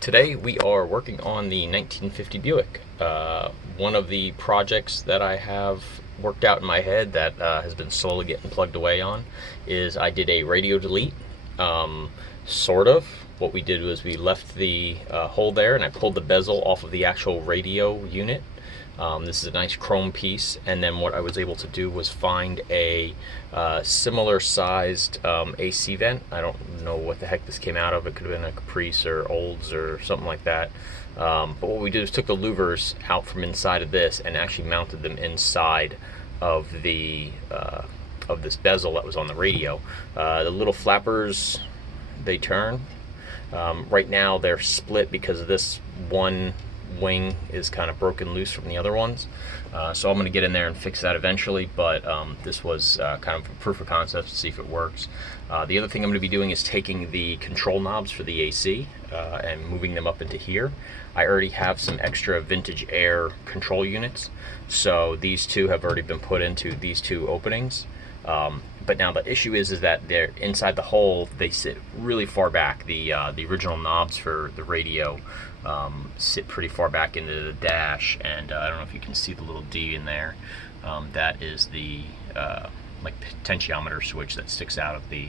Today we are working on the 1950 Buick. One of the projects that I have worked out in my head that has been slowly getting plugged away on is I did a radio delete, sort of. What we did was we left the hole there and I pulled the bezel off of the actual radio unit. This is a nice chrome piece, and then what I was able to do was find a similar sized AC vent. I don't know what the heck this came out of. It could have been a Caprice or Olds or something like that. But what we did is took the louvers out from inside of this and actually mounted them inside of the of this bezel that was on the radio. The little flappers, they turn. Right now they're split because of this one wing is kind of broken loose from the other ones, so I'm going to get in there and fix that eventually, but this was kind of a proof of concept to see if it works. The other thing I'm going to be doing is taking the control knobs for the AC and moving them up into here. I already have some extra vintage air control units, so these two have already been put into these two openings. But now the issue is that they're inside the hole. They sit really far back. The original knobs for the radio sit pretty far back into the dash, and I don't know if you can see the little D in there. That is the like potentiometer switch that sticks out of the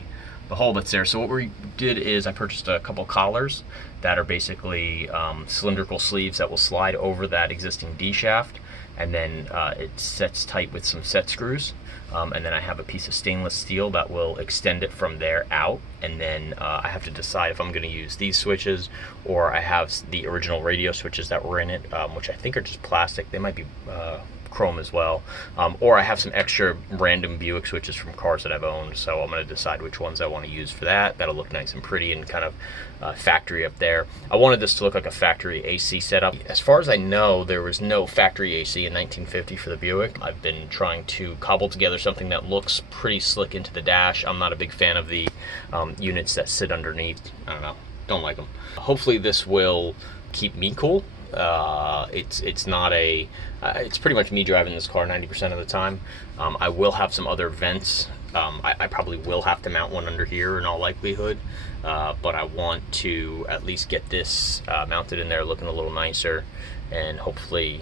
hole that's there. So what we did is I purchased a couple collars that are basically cylindrical sleeves that will slide over that existing D shaft, and then it sets tight with some set screws. And then I have a piece of stainless steel that will extend it from there out, and then I have to decide if I'm going to use these switches, or I have the original radio switches that were in it, which I think are just plastic. They might be chrome as well, or I have some extra random Buick switches from cars that I've owned, so I'm going to decide which ones I want to use for that. That'll look nice and pretty and kind of factory up there. I wanted this to look like a factory AC setup. As far as I know, there was no factory AC in 1950 for the Buick. I've been trying to cobble together something that looks pretty slick into the dash. I'm not a big fan of the units that sit underneath. I don't know, don't like them. Hopefully this will keep me cool. It's not a it's pretty much me driving this car 90% of the time. I will have some other vents. I probably will have to mount one under here in all likelihood, but I want to at least get this mounted in there looking a little nicer, and hopefully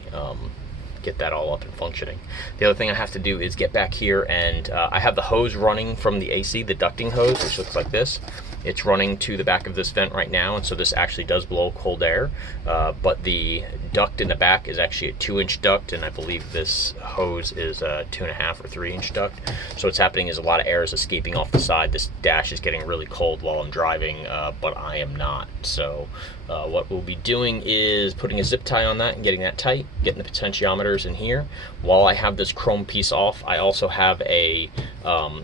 get that all up and functioning. The other thing I have to do is get back here, and I have the hose running from the AC, the ducting hose, which looks like this. It's running to the back of this vent right now, and so this actually does blow cold air, but the duct in the back is actually a 2-inch duct, and I believe this hose is a 2.5 or 3-inch duct. So what's happening is a lot of air is escaping off the side. This dash is getting really cold while I'm driving, but I am not. So what we'll be doing is putting a zip tie on that and getting that tight, getting the potentiometers in here. While I have this chrome piece off, I also have a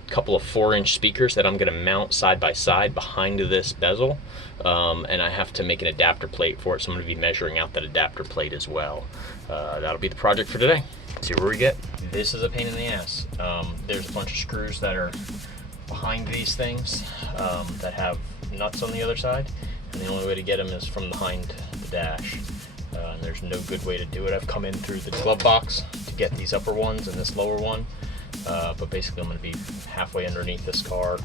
couple of 4-inch speakers that I'm going to mount side by side behind this bezel, and I have to make an adapter plate for it, so I'm going to be measuring out that adapter plate as well. That'll be the project for today. See where we get. This is a pain in the ass. There's a bunch of screws that are behind these things that have nuts on the other side, and the only way to get them is from behind the dash. And there's no good way to do it. I've come in through the glove box to get these upper ones and this lower one, but basically I'm going to be halfway underneath this car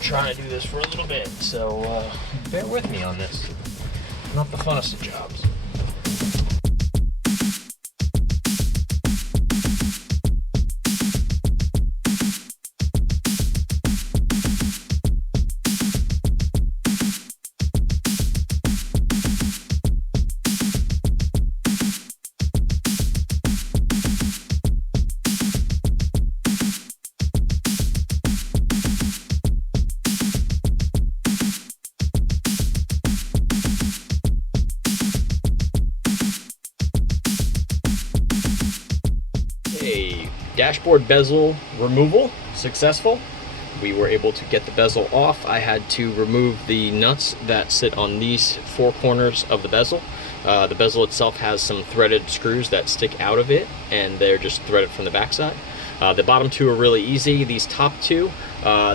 trying to do this for a little bit, so bear with me on this. Not the funnest of jobs. Dashboard bezel removal successful. We were able to get the bezel off. I had to remove the nuts that sit on these 4 corners of the bezel. The bezel itself has some threaded screws that stick out of it, and they're just threaded from the backside. The bottom 2 are really easy. These top 2,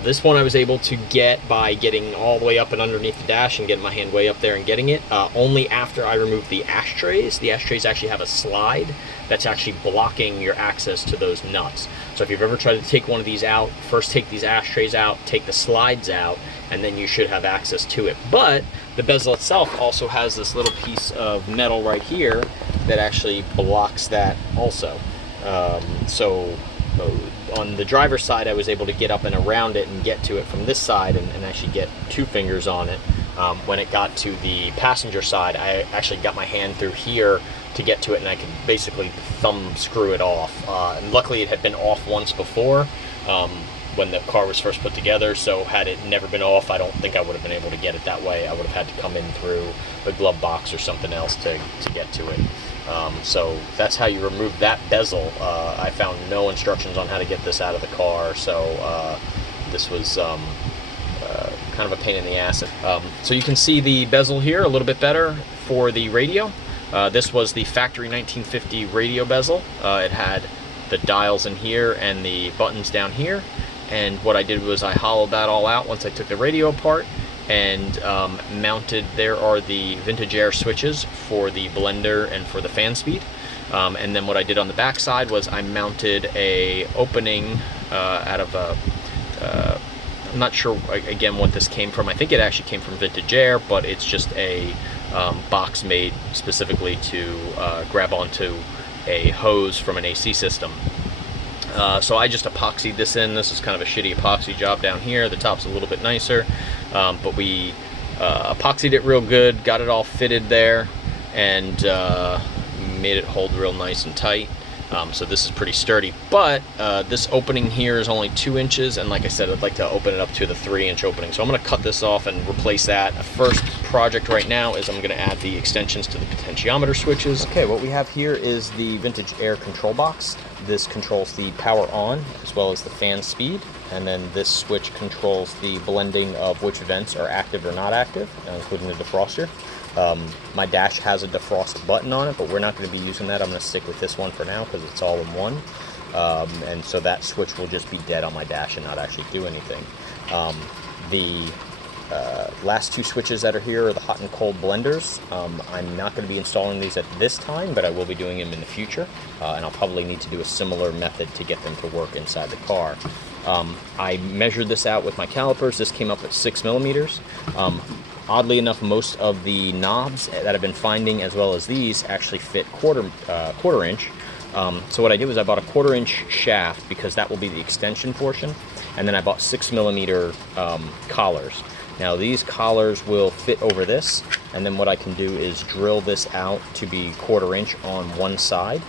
this one I was able to get by getting all the way up and underneath the dash and getting my hand way up there and getting it, only after I removed the ashtrays. The ashtrays actually have a slide that's actually blocking your access to those nuts. So if you've ever tried to take one of these out, first take these ashtrays out, take the slides out, and then you should have access to it. But the bezel itself also has this little piece of metal right here that actually blocks that also. So on the driver's side, I was able to get up and around it and get to it from this side and actually get 2 fingers on it. When it got to the passenger side, I actually got my hand through here to get to it, and I could basically thumb screw it off. And luckily it had been off once before when the car was first put together, so had it never been off, I don't think I would have been able to get it that way. I would have had to come in through a glove box or something else to get to it. So that's how you remove that bezel. I found no instructions on how to get this out of the car, so this was kind of a pain in the ass. So you can see the bezel here a little bit better for the radio. This was the factory 1950 radio bezel. It had the dials in here and the buttons down here, and what I did was I hollowed that all out once I took the radio apart and mounted. There are the vintage air switches for the blender and for the fan speed, and then what I did on the back side was I mounted a opening out of a I'm not sure again what this came from. I think it actually came from Vintage Air, but it's just a box made specifically to grab onto a hose from an AC system. So I just epoxied this in. This is kind of a shitty epoxy job down here. The top's a little bit nicer, but we epoxied it real good, got it all fitted there, and made it hold real nice and tight. So this is pretty sturdy, but this opening here is only 2 inches, and like I said, I'd like to open it up to the 3-inch opening. So I'm going to cut this off and replace that. First project right now is I'm going to add the extensions to the potentiometer switches. Okay, what we have here is the Vintage Air control box. This controls the power on as well as the fan speed, and then this switch controls the blending of which vents are active or not active, including the defroster. My dash has a defrost button on it, but we're not going to be using that. I'm going to stick with this one for now because it's all in one. And so that switch will just be dead on my dash and not actually do anything. The last 2 switches that are here are the hot and cold blenders. I'm not going to be installing these at this time, but I will be doing them in the future. And I'll probably need to do a similar method to get them to work inside the car. I measured this out with my calipers. This came up at 6 millimeters. Oddly enough, most of the knobs that I've been finding, as well as these, actually fit quarter inch. So what I did was I bought a 1/4 inch shaft because that will be the extension portion, and then I bought 6 millimeter collars. Now these collars will fit over this, and then what I can do is drill this out to be 1/4 inch on one side,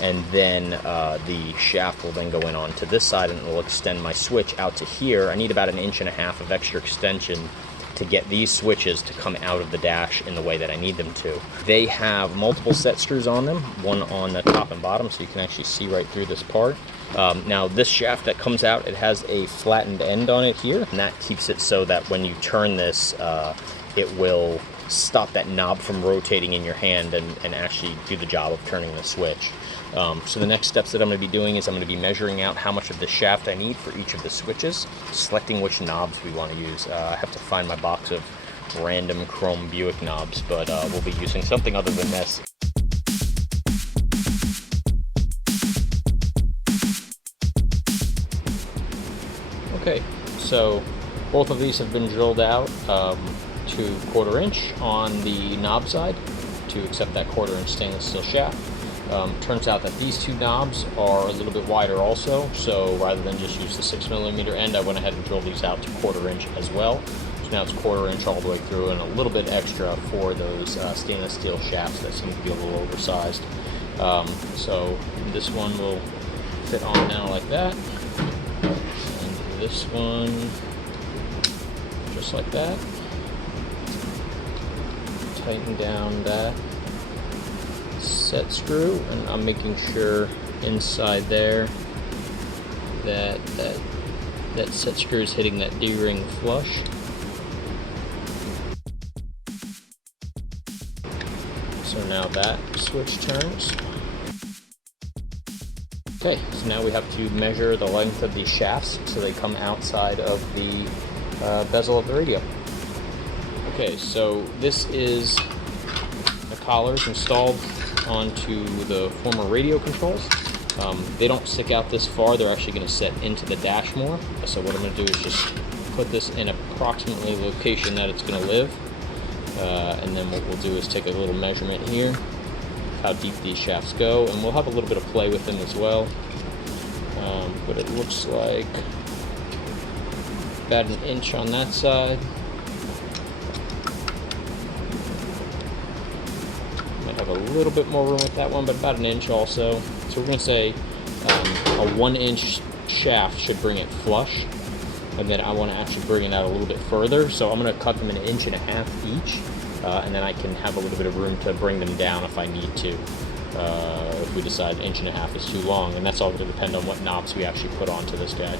and then the shaft will then go in onto this side, and it will extend my switch out to here. I need about 1.5 inches of extra extension to get these switches to come out of the dash in the way that I need them to. They have multiple set screws on them, one on the top and bottom, so you can actually see right through this part. Now this shaft that comes out, it has a flattened end on it here, and that keeps it so that when you turn this, it will stop that knob from rotating in your hand and actually do the job of turning the switch. So the next steps that I'm going to be doing is I'm going to be measuring out how much of the shaft I need for each of the switches, selecting which knobs we want to use. I have to find my box of random chrome Buick knobs, but we'll be using something other than this. Okay, so both of these have been drilled out to 1/4 inch on the knob side to accept that 1/4 inch stainless steel shaft. Turns out that these 2 knobs are a little bit wider also, so rather than just use the 6 millimeter end, I went ahead and drilled these out to 1/4 inch as well. So now it's 1/4 inch all the way through, and a little bit extra for those stainless steel shafts that seem to be a little oversized. So this one will fit on now like that, and this one just like that. Tighten down that set screw, and I'm making sure inside there that set screw is hitting that D-ring flush. So now that switch turns. Okay, so now we have to measure the length of these shafts so they come outside of the bezel of the radio. Okay, so this is the collars installed onto the former radio controls. They don't stick out this far. They're actually going to set into the dash more. So what I'm going to do is just put this in approximately the location that it's going to live. And then what we'll do is take a little measurement here, how deep these shafts go, and we'll have a little bit of play with them as well. But it looks like about 1 inch on that side. Might have a little bit more room with that one, but about 1 inch also. So we're going to say a 1 inch shaft should bring it flush, and then I want to actually bring it out a little bit further. So I'm going to cut them 1.5 inches each, and then I can have a little bit of room to bring them down if I need to. If we decide 1.5 inches is too long, and that's all going to depend on what knobs we actually put onto this guy.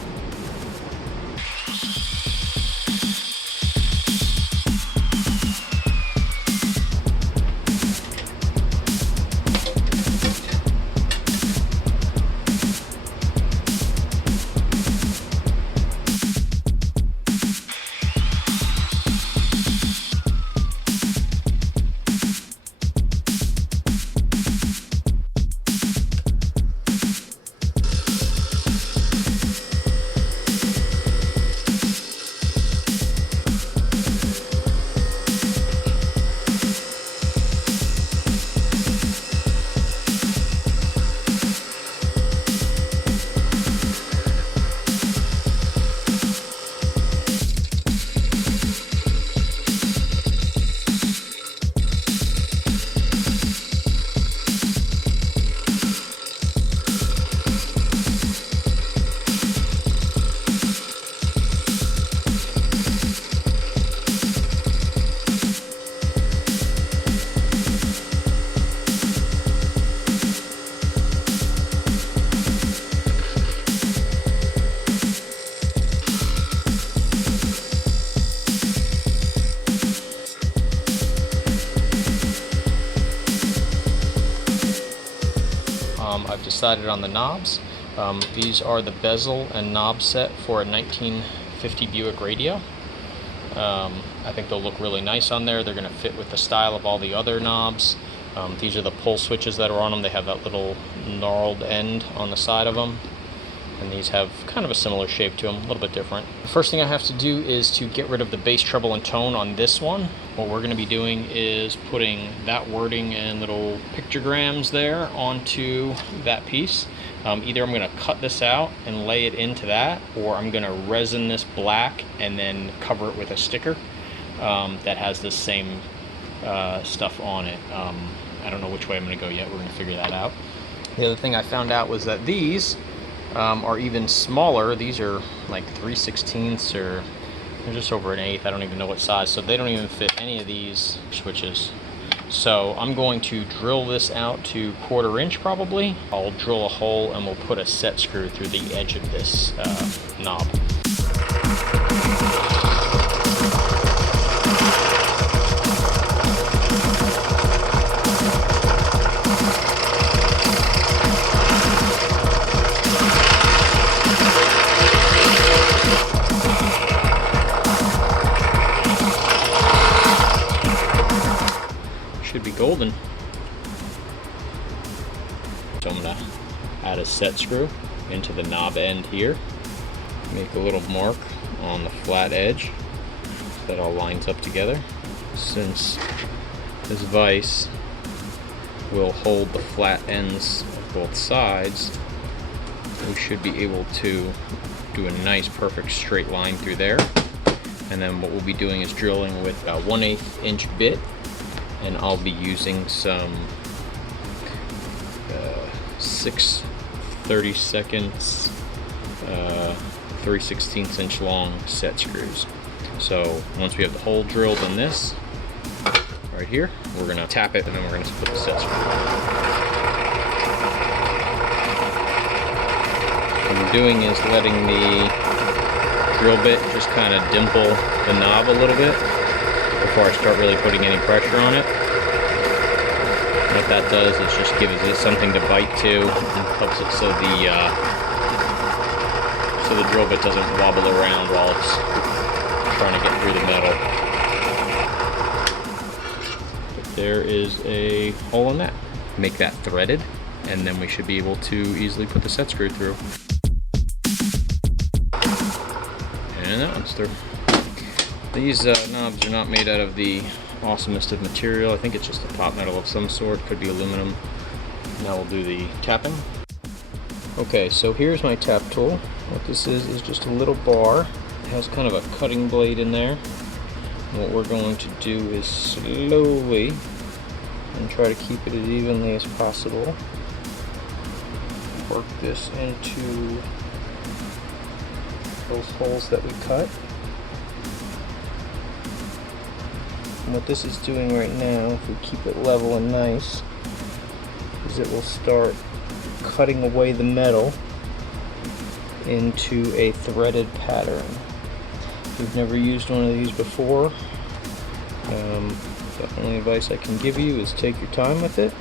I've decided on the knobs. These are the bezel and knob set for a 1950 Buick radio. I think they'll look really nice on there. They're going to fit with the style of all the other knobs. These are the pull switches that are on them. They have that little gnarled end on the side of them. And these have kind of a similar shape to them, a little bit different. The first thing I have to do is to get rid of the bass, treble, and tone on this one. What we're going to be doing is putting that wording and little pictograms there onto that piece. Either I'm going to cut this out and lay it into that, or I'm going to resin this black and then cover it with a sticker that has the same stuff on it. I don't know which way I'm going to go yet. We're going to figure that out. The other thing I found out was that these are even smaller. These are like 3/16 or they're just over 1/8. I don't even know what size, so they don't even fit any of these switches. So I'm going to drill this out to 1/4 inch probably. I'll drill a hole and we'll put a set screw through the edge of this knob. Should be golden. So I'm going to add a set screw into the knob end here. Make a little mark on the flat edge so that all lines up together. Since this vise will hold the flat ends of both sides, we should be able to do a nice perfect straight line through there. And then what we'll be doing is drilling with a 1/8 inch bit, and I'll be using some 6 30-seconds 3/16 inch long set screws. So once we have the hole drilled in this right here, we're going to tap it and then we're going to put the set screw. What I'm doing is letting the drill bit just kind of dimple the knob a little bit before I start really putting any pressure on it. What that does is just gives it something to bite to and helps it so the drill bit doesn't wobble around while it's trying to get through the metal. But there is a hole in that. Make that threaded, and then we should be able to easily put the set screw through. And that one's through. These knobs are not made out of the awesomest of material. I think it's just a pot metal of some sort, could be aluminum. Now we'll do the tapping. Okay, so here's my tap tool. What this is just a little bar. It has kind of a cutting blade in there. And what we're going to do is slowly, and try to keep it as evenly as possible, work this into those holes that we cut. And what this is doing right now, if we keep it level and nice, is it will start cutting away the metal into a threaded pattern. If you've never used one of these before, the only advice I can give you is take your time with it.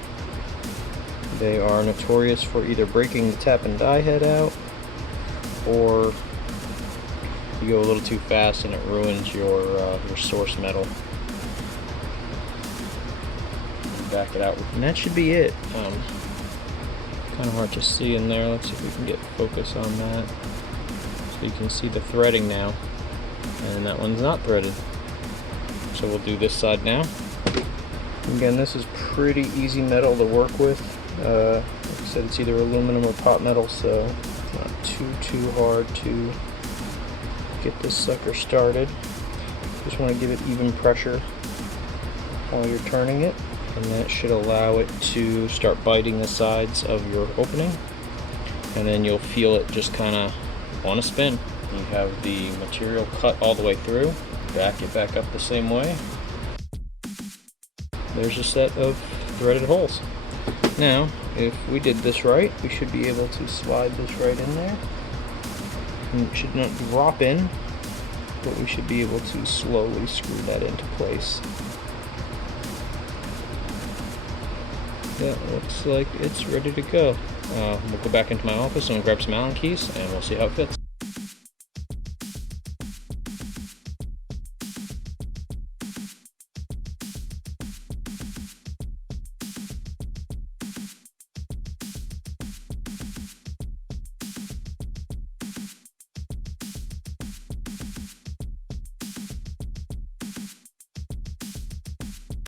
They are notorious for either breaking the tap and die head out, or you go a little too fast and it ruins your source metal. Back it out, and that should be it. Kind of hard to see in there. Let's see if we can get focus on that. So you can see the threading now, and that one's not threaded. So we'll do this side now. Again, this is pretty easy metal to work with. Like I said, it's either aluminum or pot metal, so it's not too hard to get this sucker started. Just want to give it even pressure while you're turning it, and that should allow it to start biting the sides of your opening, and then you'll feel it just kind of want to spin. You have the material cut all the way through. Back it back up the same way. There's a set of threaded holes. Now, if we did this right, we should be able to slide this right in there. And it should not drop in, but we should be able to slowly screw that into place. That looks like it's ready to go. We'll go back into my office and grab some Allen keys, and we'll see how it fits.